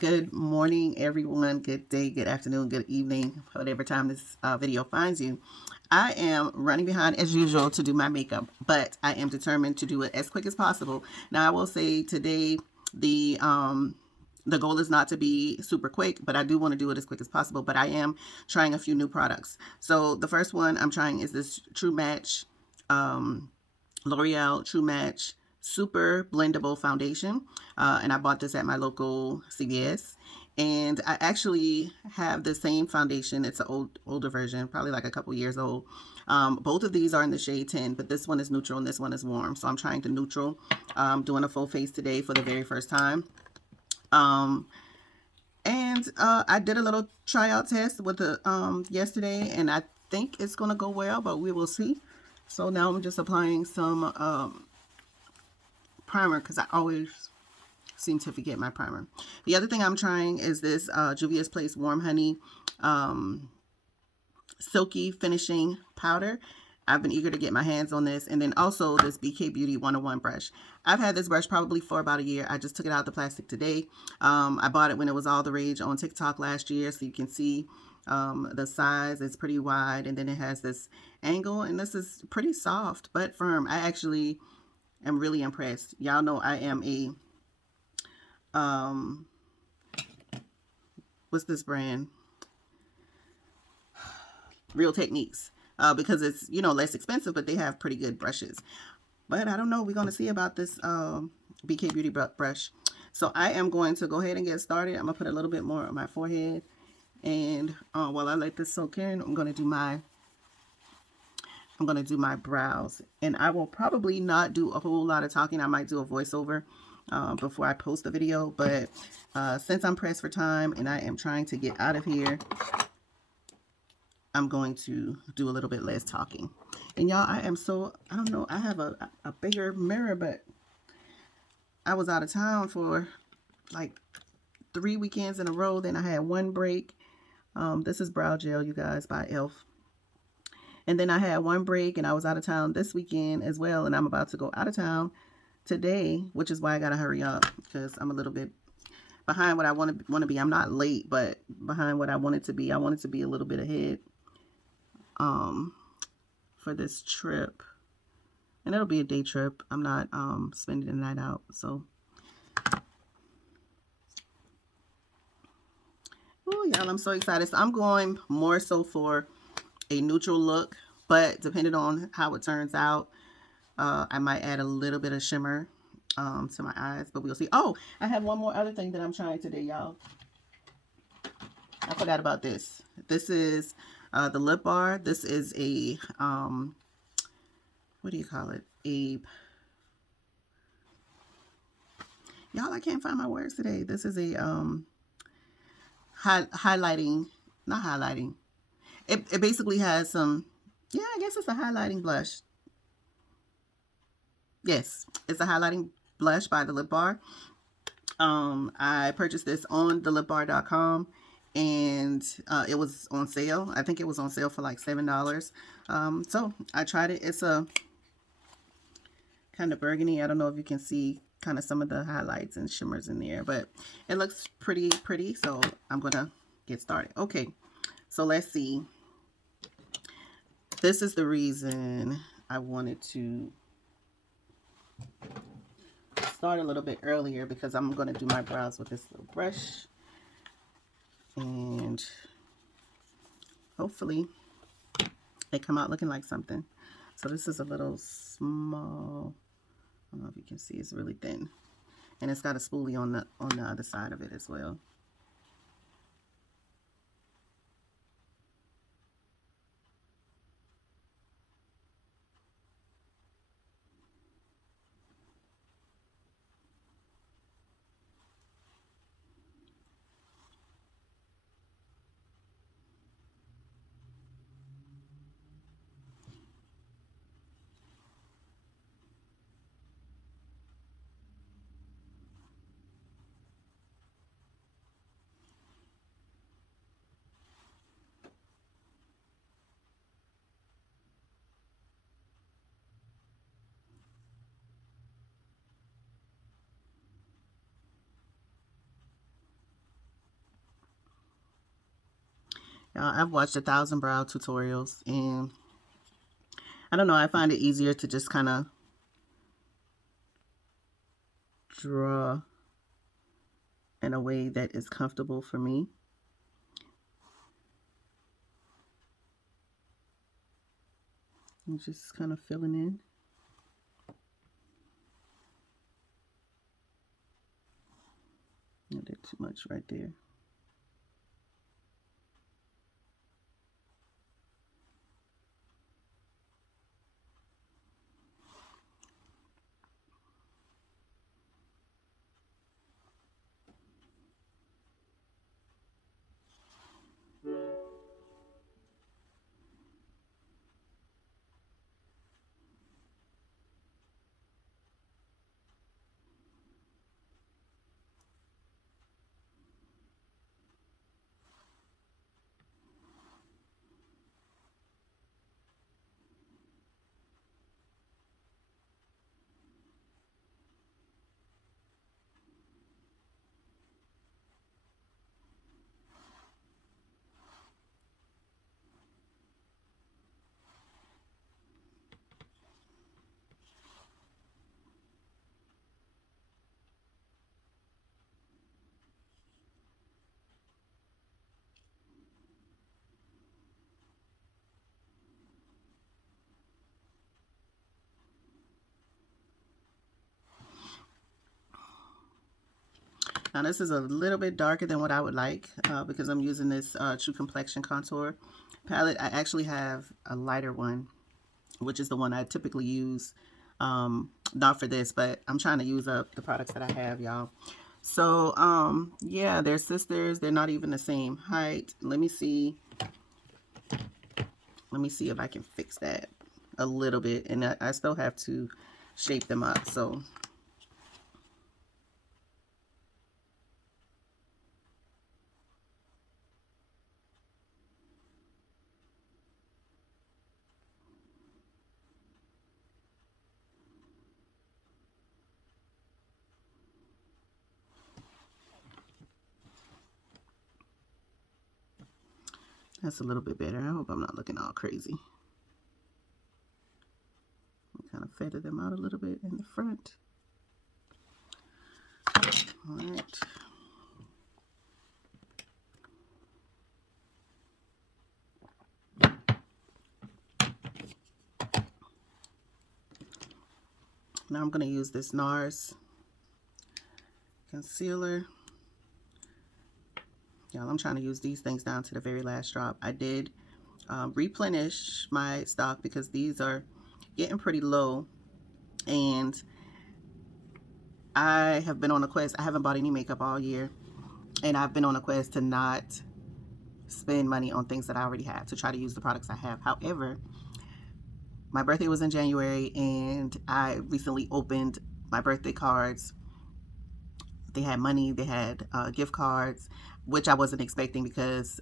Good morning, everyone. Good day, good afternoon, good evening, whatever time this video finds you. I am running behind as usual to do my makeup, but I am determined to do it as quick as possible. Now, I will say today the goal is not to be super quick, but I do want to do it as quick as possible. But I am trying a few new products. So the first one I'm trying is this True Match L'Oreal True Match Super Blendable Foundation. And I bought this at my local CVS. And I actually have the same foundation. It's an older version, probably like a couple years old. Both of these are in the shade 10, but this one is neutral and this one is warm. So I'm trying the neutral. Doing a full face today for the very first time. I did a little tryout test with the yesterday, and I think it's gonna go well, but we will see. So now I'm just applying some primer because I always seem to forget my primer. The other thing I'm trying is this Juvia's Place Warm Honey Silky Finishing Powder. I've been eager to get my hands on this. And then also this BK Beauty 101 brush. I've had this brush probably for about a year. I just took it out of the plastic today. I bought it when it was all the rage on TikTok last year. So you can see the size is pretty wide. And then it has this angle. And this is pretty soft but firm. I actually am really impressed. Y'all know I am a, what's this brand? Real Techniques. Because it's, you know, less expensive, but they have pretty good brushes. But I don't know. We're going to see about this BK Beauty brush. So I am going to go ahead and get started. I'm going to put a little bit more on my forehead. And while I let this soak in, I'm going to do my brows. And I will probably not do a whole lot of talking. I might do a voiceover before I post the video. But since I'm pressed for time and I am trying to get out of here, I'm going to do a little bit less talking. And y'all, I don't know, I have a bigger mirror, but I was out of town for like 3 weekends in a row. Then I had one break. This is brow gel, you guys, by e.l.f. And then I had one break and I was out of town this weekend as well. And I'm about to go out of town today, which is why I got to hurry up because I'm a little bit behind what I want to be. I'm not late, but behind what I want it to be. I want it to be a little bit ahead for this trip. And it'll be a day trip. I'm not spending the night out. So, oh, y'all, I'm so excited. So I'm going more so for a neutral look, but depending on how it turns out, I might add a little bit of shimmer to my eyes, but we'll see. Oh, I have one more other thing that I'm trying today, y'all. I forgot about this. This is the lip bar. This is a, what do you call it? Y'all, I can't find my words today. This is a highlighting, not highlighting. It basically has some, yeah, I guess it's a highlighting blush. Yes, it's a highlighting blush by the Lip Bar. I purchased this on thelipbar.com and it was on sale. I think it was on sale for like $7. So I tried it. It's a kind of burgundy. I don't know if you can see kind of some of the highlights and shimmers in there, but it looks pretty. So I'm gonna get started. Okay, so let's see. This is the reason I wanted to start a little bit earlier, because I'm going to do my brows with this little brush, and hopefully they come out looking like something. So this is a little small, I don't know if you can see, it's really thin, and it's got a spoolie on the other side of it as well. I've watched 1,000 brow tutorials, and I don't know, I find it easier to just kind of draw in a way that is comfortable for me. I'm just kind of filling in. I did too much right there. Now this is a little bit darker than what I would like because I'm using this True Complexion Contour palette. I actually have a lighter one, which is the one I typically use. Not for this, but I'm trying to use up the products that I have, y'all. So, yeah, they're sisters. They're not even the same height. Let me see. Let me see if I can fix that a little bit. And I still have to shape them up. So that's a little bit better. I hope I'm not looking all crazy. Kind of feather them out a little bit in the front. All right. Now I'm going to use this NARS concealer. Y'all, I'm trying to use these things down to the very last drop. I did replenish my stock because these are getting pretty low, and I have been on a quest. I haven't bought any makeup all year, and I've been on a quest to not spend money on things that I already have, to try to use the products I have. However, my birthday was in January, and I recently opened my birthday cards. They had money, they had gift cards, which I wasn't expecting because,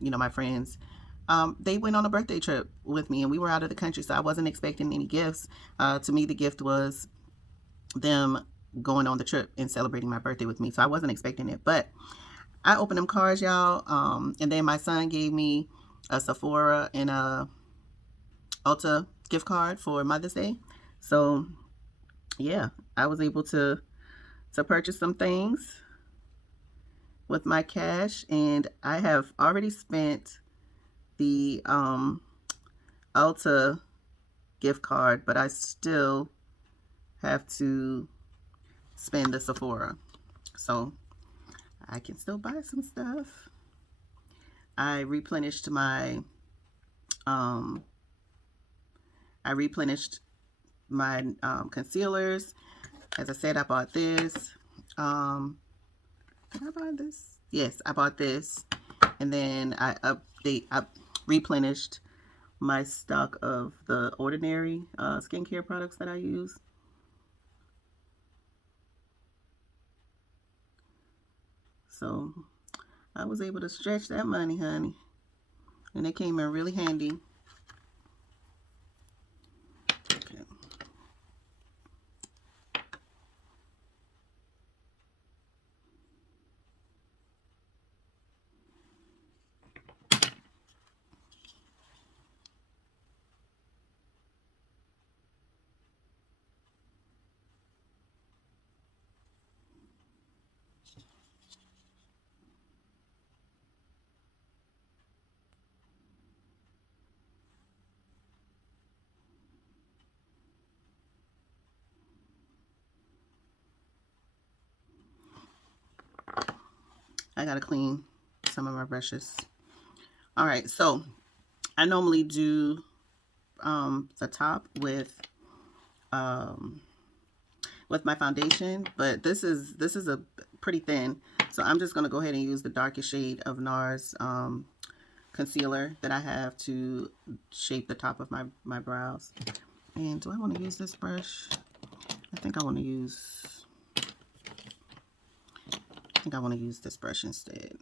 you know, my friends, they went on a birthday trip with me and we were out of the country, so I wasn't expecting any gifts. To me, the gift was them going on the trip and celebrating my birthday with me, so I wasn't expecting it. But I opened them cards, y'all, and then my son gave me a Sephora and a Ulta gift card for Mother's Day. So yeah, I was able to purchase some things with my cash, and I have already spent the Ulta gift card, but I still have to spend the Sephora, so I can still buy some stuff. I replenished my concealers. As I said, I bought this. Did I buy this? Yes, I bought this, and then I replenished my stock of the Ordinary skincare products that I use. So I was able to stretch that money, honey, and it came in really handy. Okay. I gotta clean some of my brushes. All right, so I normally do the top with my foundation, but this is a pretty thin, so I'm just gonna go ahead and use the darkest shade of NARS concealer that I have to shape the top of my brows. And do I want to use this brush? I think I want to use this brush instead.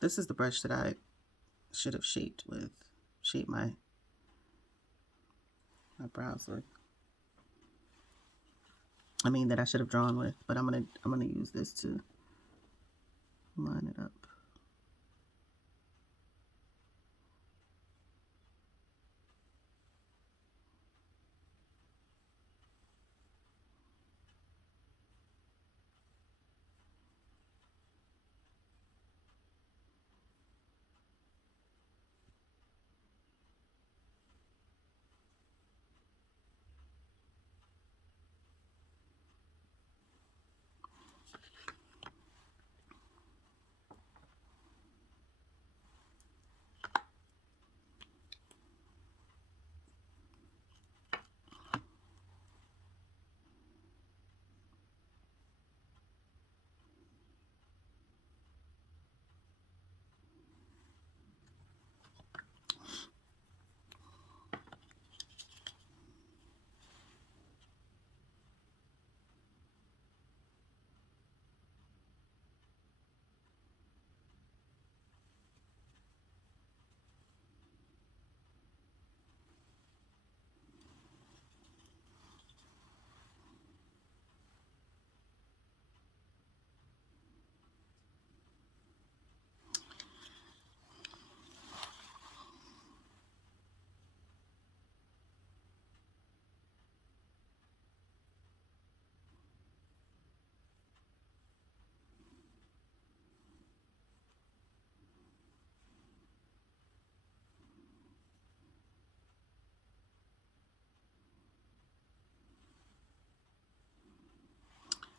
This is the brush that I should have shaped my brows with. I mean, that I should have drawn with, but I'm gonna use this to line it up.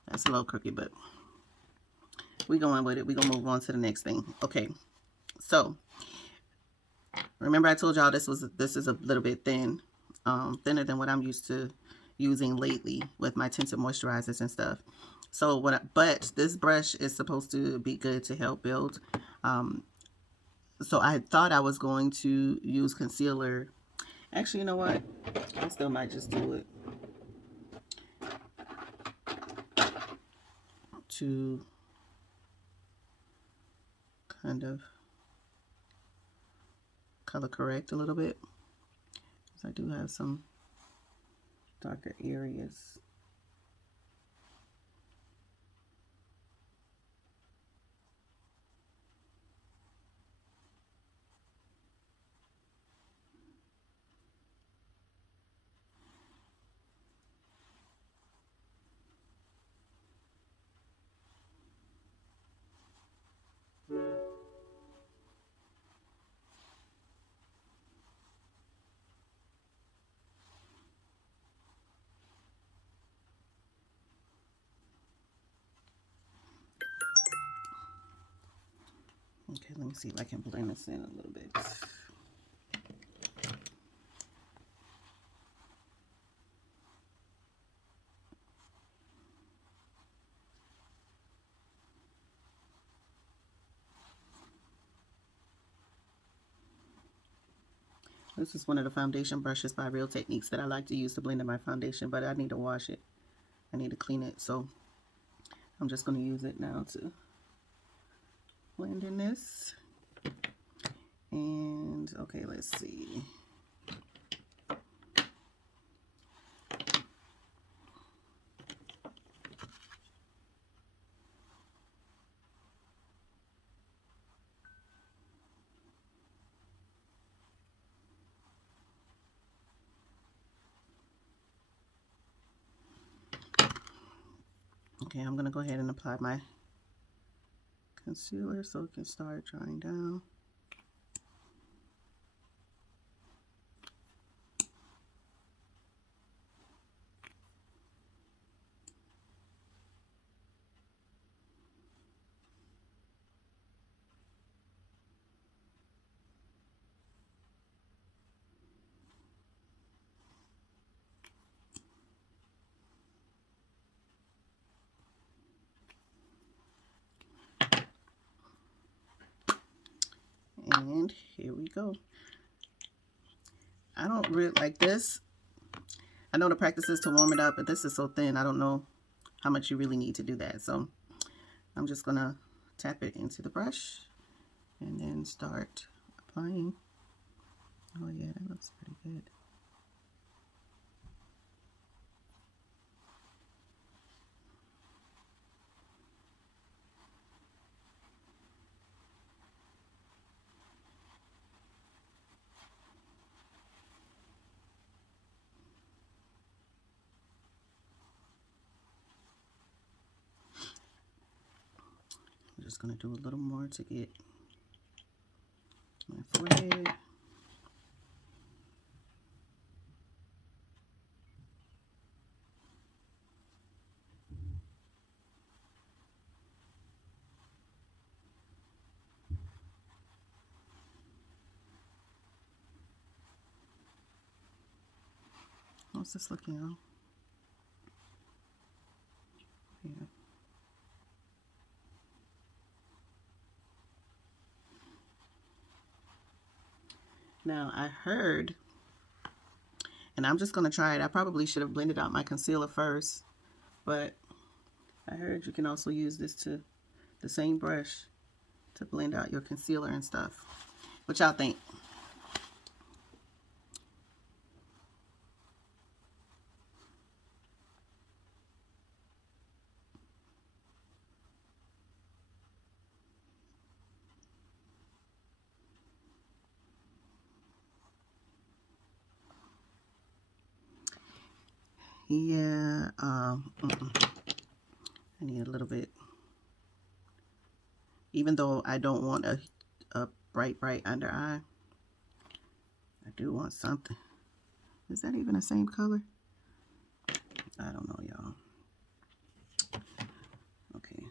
That's a little crooked, but we going with it. We gonna move on to the next thing. Okay, so remember I told y'all this is a little bit thin, thinner than what I'm used to using lately with my tinted moisturizers and stuff. So but this brush is supposed to be good to help build. So I thought I was going to use concealer. Actually, you know what? I still might just do it to kind of color correct a little bit, because I do have some darker areas. Okay, let me see if I can blend this in a little bit. This is one of the foundation brushes by Real Techniques that I like to use to blend in my foundation, but I need to wash it. I need to clean it, so I'm just going to use it now to blend in this. And okay, let's see. Okay, I'm going to go ahead and apply my concealer so it can start drying down. And here we go. I don't really like this. I know the practice is to warm it up, but this is so thin. I don't know how much you really need to do that. So I'm just gonna tap it into the brush and then start applying. Oh yeah, that looks pretty good. I'm just gonna do a little more to get my forehead. How's this looking, y'all? Yeah. Now I heard, and I'm just gonna try it. I probably should have blended out my concealer first, but I heard you can also use this to the same brush to blend out your concealer and stuff. What y'all think? Yeah, I need a little bit. Even though I don't want a bright under eye, I do want something. Is that even the same color? I don't know, y'all. Okay.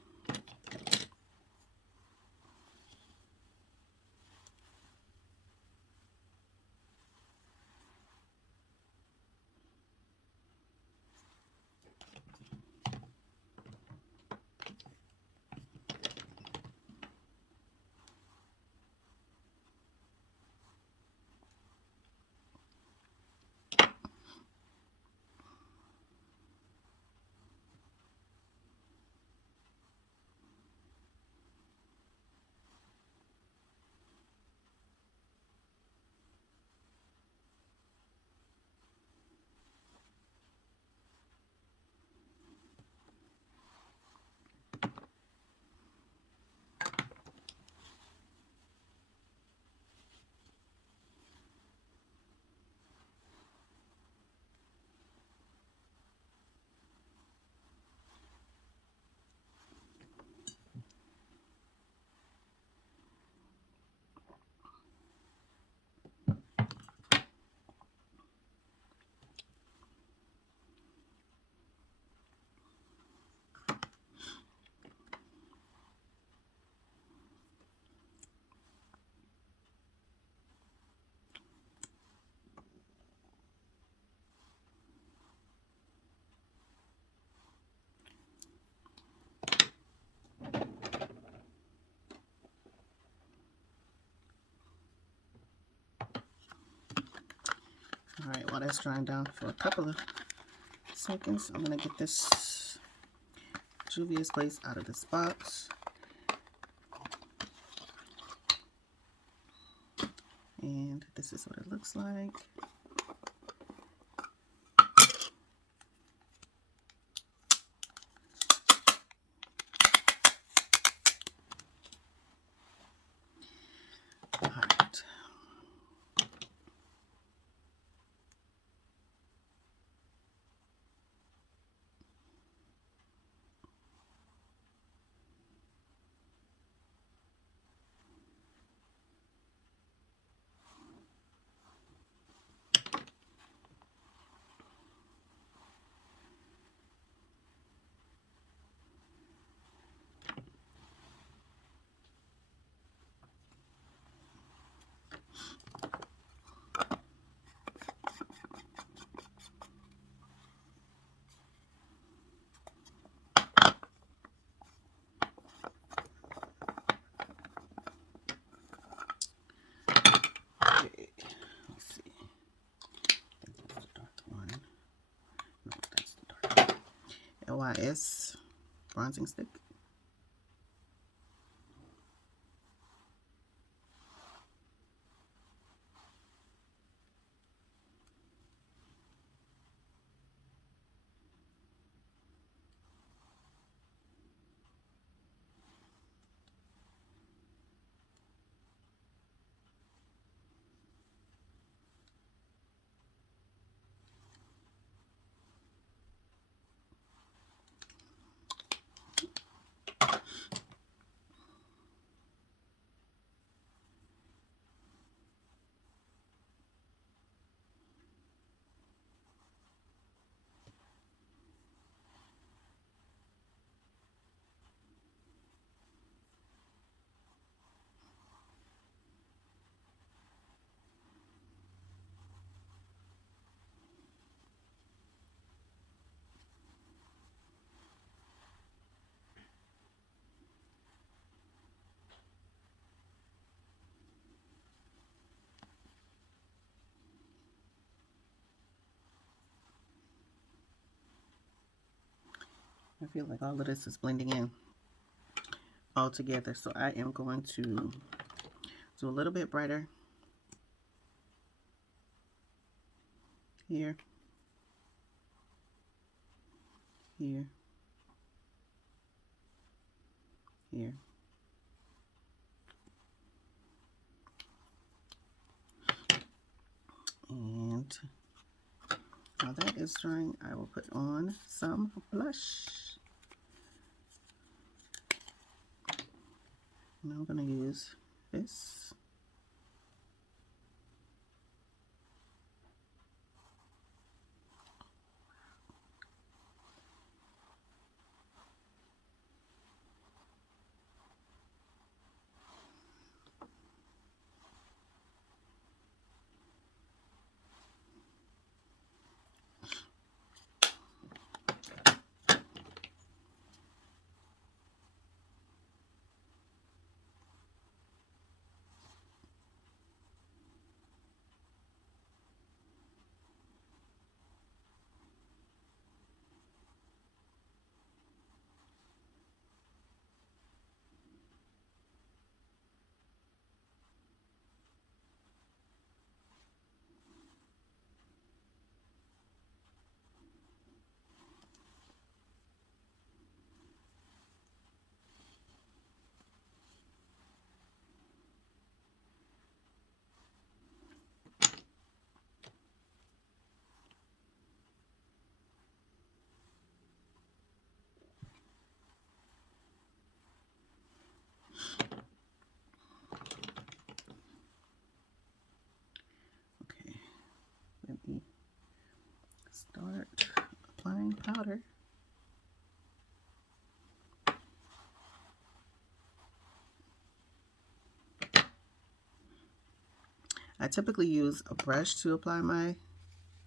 All right, while that's drying down for a couple of seconds, I'm gonna get this Juvia's Place out of this box. And this is what it looks like. All right. OIS bronzing stick. I feel like all of this is blending in all together, so I am going to do a little bit brighter here, here, here. And while that is drying, I will put on some blush. And I'm going to use this. Okay, let me start applying powder. I typically use a brush to apply my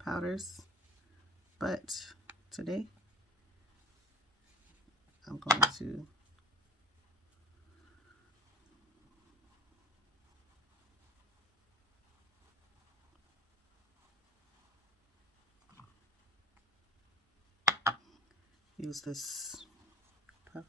powders, but today I'm going to use this puff.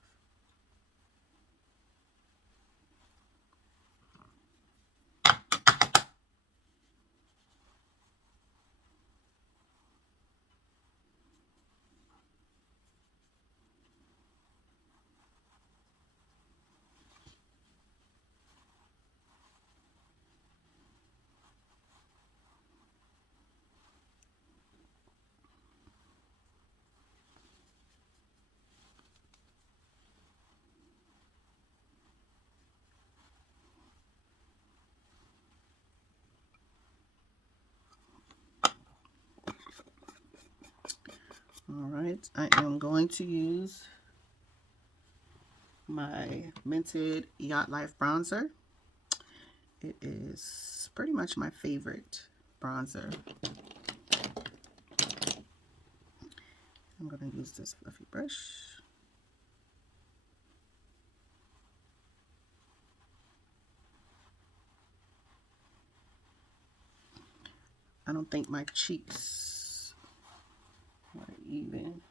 All right, I am going to use my Minted Yacht Life bronzer. It is pretty much my favorite bronzer. I'm going to use this fluffy brush. I don't think my cheeks are even.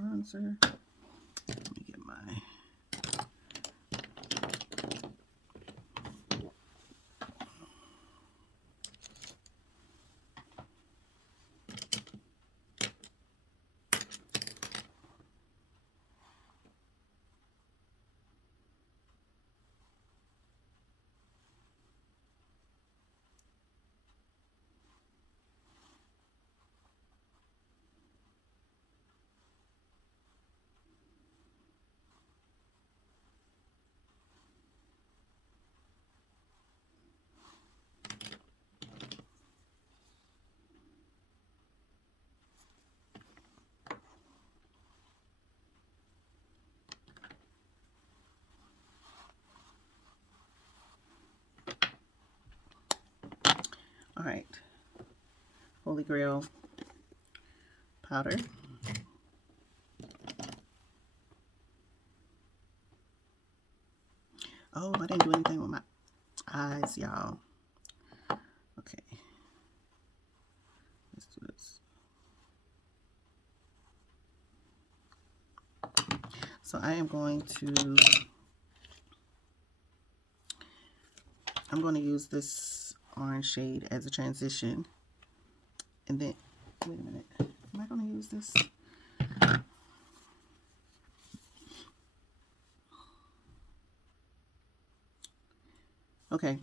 bronzer. Let me get my all right, Holy Grail powder. Oh, I didn't do anything with my eyes, y'all. Okay, let's do this. So I'm going to use this orange shade as a transition. And then, wait a minute, am I going to use this? Okay,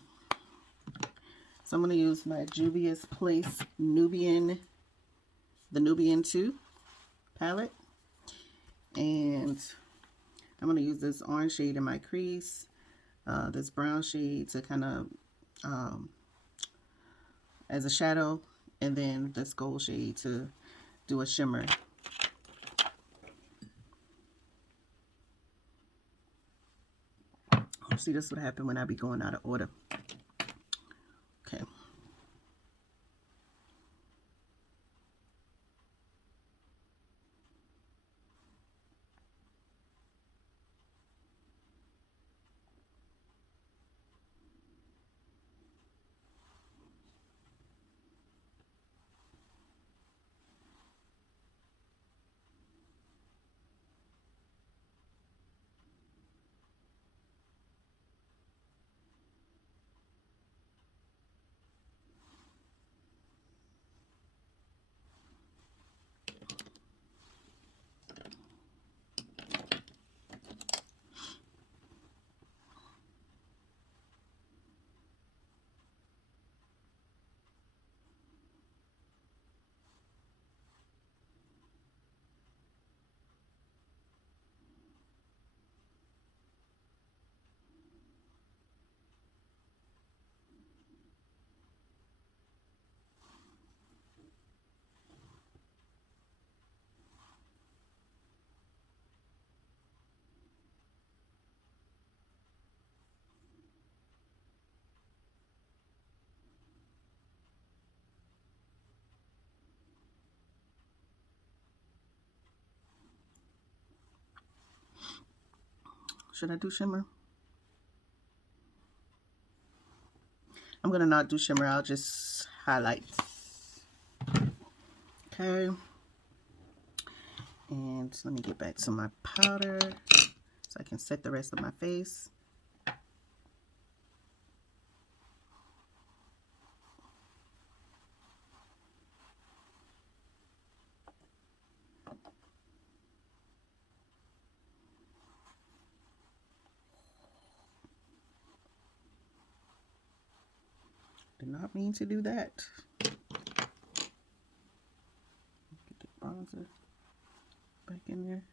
so I'm going to use my Juvia's Place the Nubian 2 palette. And I'm going to use this orange shade in my crease, this brown shade to kind of, as a shadow, and then this gold shade to do a shimmer. See, this would happen when I be going out of order. Okay. Should I do shimmer? I'm going to not do shimmer. I'll just highlight. Okay. And let me get back to my powder so I can set the rest of my face. Did not mean to do that. Get the bronzer back in there.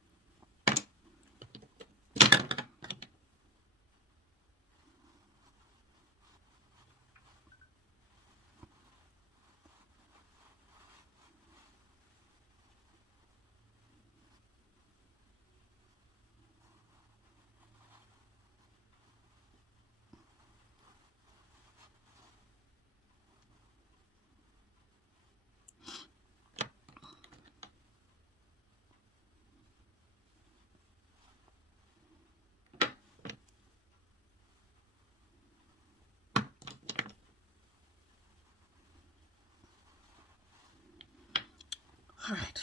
All right.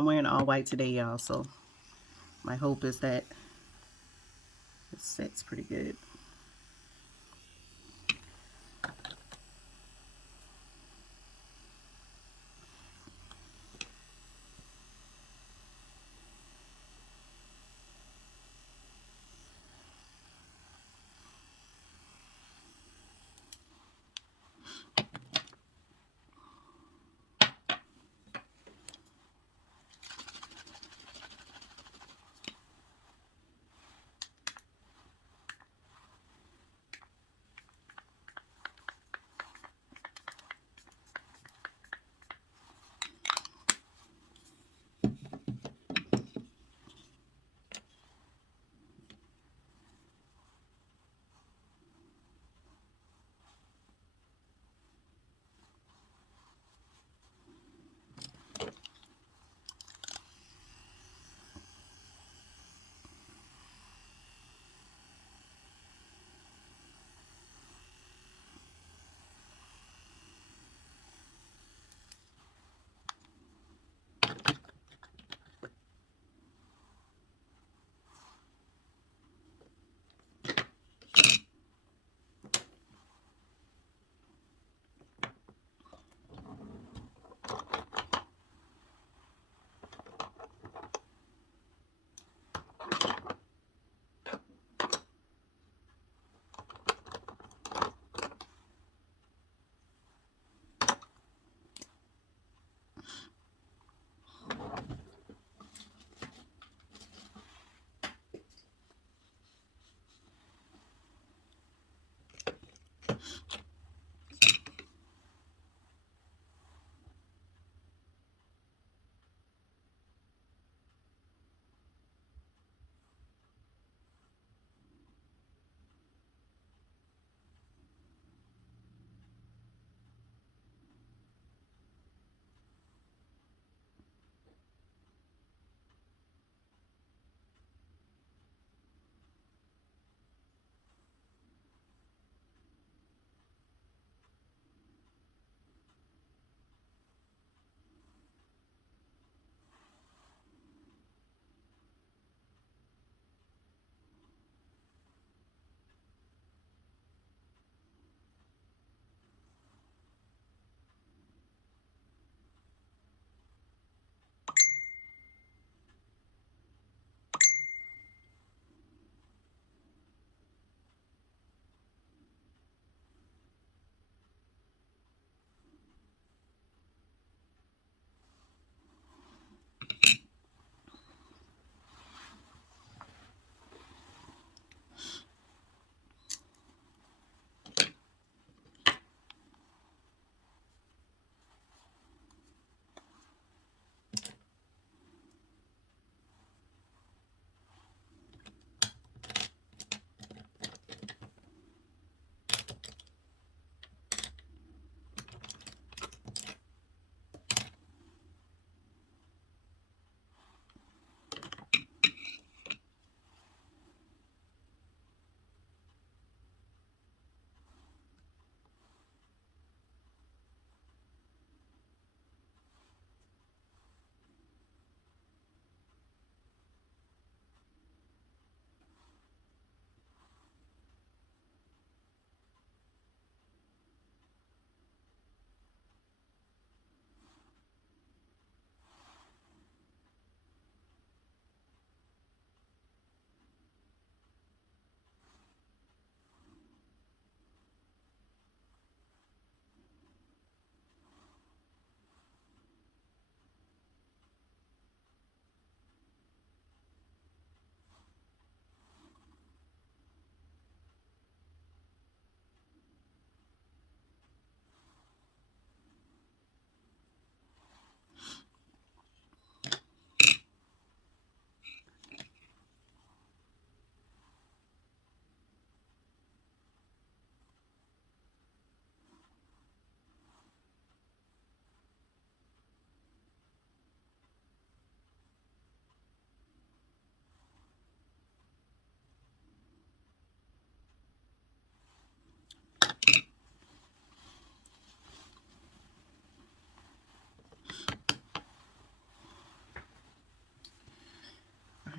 I'm wearing all white today, y'all, so my hope is that it sets pretty good.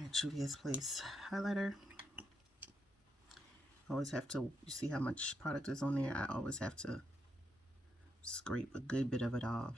right, Juvia's Place highlighter. Always have to, you see how much product is on there? I always have to scrape a good bit of it off.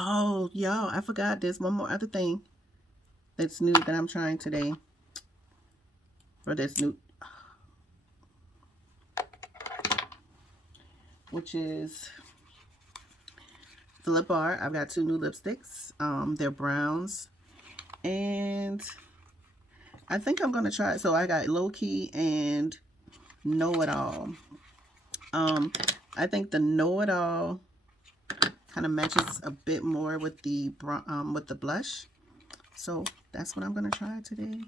Oh, y'all, I forgot there's one more other thing that's new that I'm trying today. For this new, which is the lip bar. I've got two new lipsticks. They're browns. And I think I'm going to try it. So I got Low Key and Know It All. I think the Know It All kind of matches a bit more with the blush. So that's what I'm going to try today.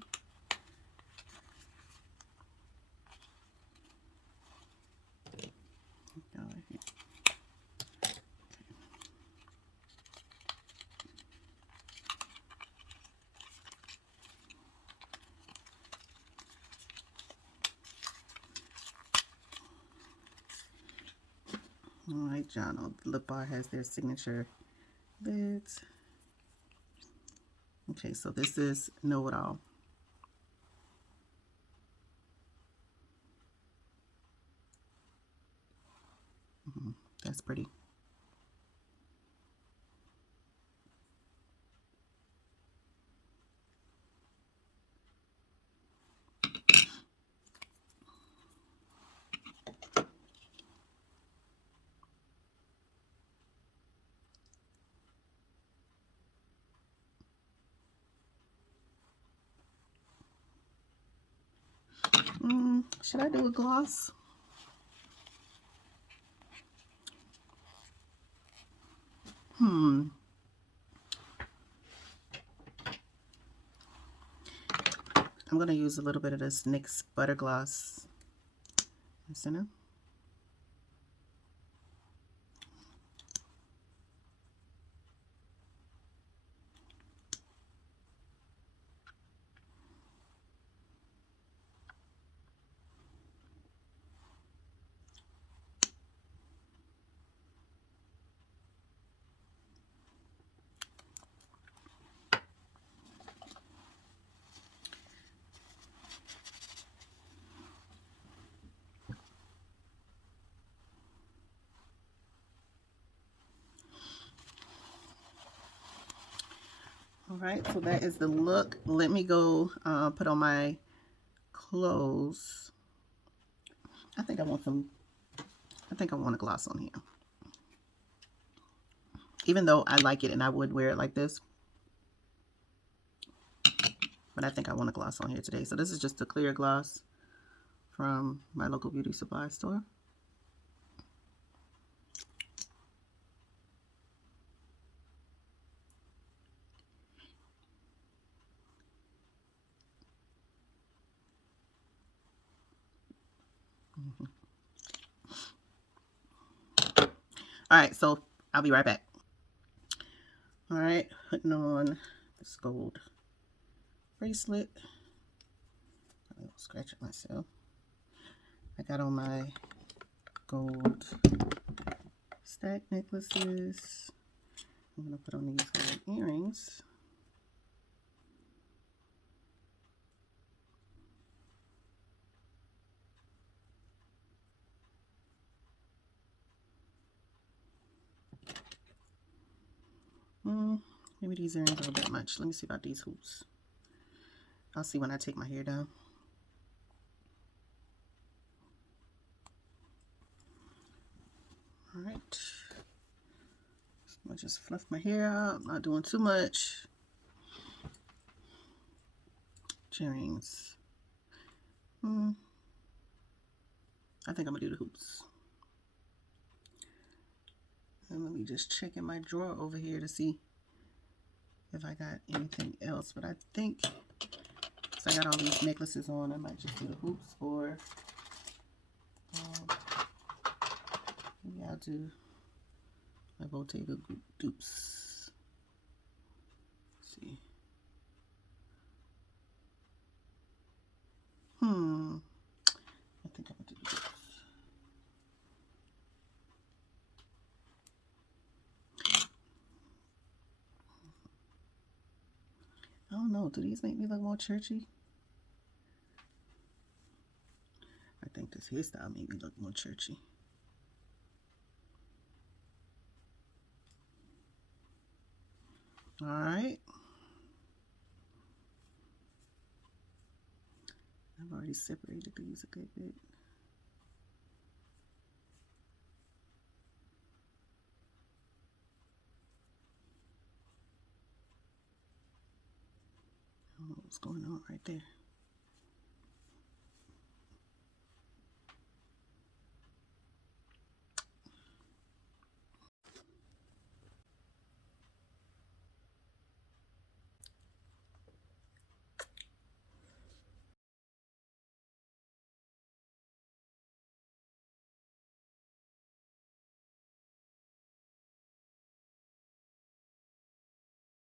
All right, John. The lip bar has their signature lids. Okay, so this is Know It All. That's pretty. Should I do a gloss? I'm going to use a little bit of this NYX Butter Gloss. Center. All right, so that is the look. Let me go put on my clothes. I think I want some, I think I want a gloss on here. Even though I like it and I would wear it like this. But I think I want a gloss on here today. So this is just a clear gloss from my local beauty supply store. All right, so I'll be right back. All right, putting on this gold bracelet. I'll scratch it myself. I got on my gold stack necklaces. I'm gonna put on these gold earrings. Maybe these earrings are a bit much. Let me see about these hoops. I'll see when I take my hair down. All right. I'll just fluff my hair out. Not doing too much. Earrings. I think I'm gonna do the hoops. And let me just check in my drawer over here to see if I got anything else. But I think since I got all these necklaces on, I might just do the hoops, or maybe I'll do my Bottega dupes. Let's see. I think I'm gonna do the dupes. I don't know. Do these make me look more churchy? I think this hairstyle made me look more churchy. All right. I've already separated these a good bit. I don't know what's going on right there.